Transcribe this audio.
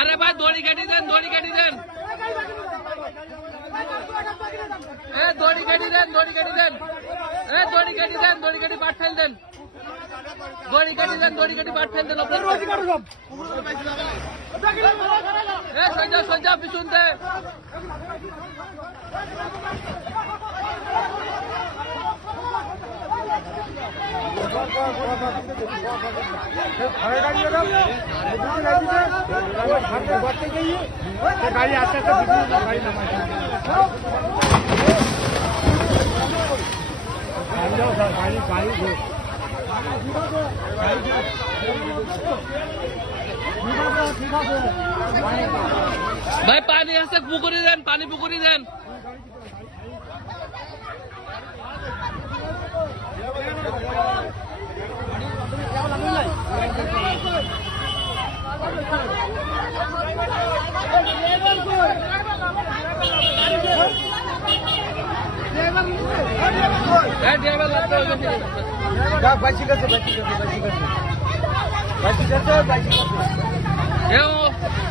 আরে ভাই দড়ি কাটি দেন, দড়ি কাটি দেন, দড়ি কাটি দেন, দড়ি কাটি দেন, দড়ি কাটি দেন, দড়ি কাটি পাট ফেল দেন, দড়ি কাটি দেন, দড়ি কাটি পাট ফেল দেন। সঞ্জয় সঞ্জয় পিছন দে। গাড়ি আস্তে আস্তে গাড়ি নামাই গাড়ি গাড়ি ভাই পানি আছে পুকুরি দেন, পানি পুকুরি দেন। বাইশি গেছে বাইশি গেছে বাইশি গেছে বাইশি গেছে বাইশি গেছে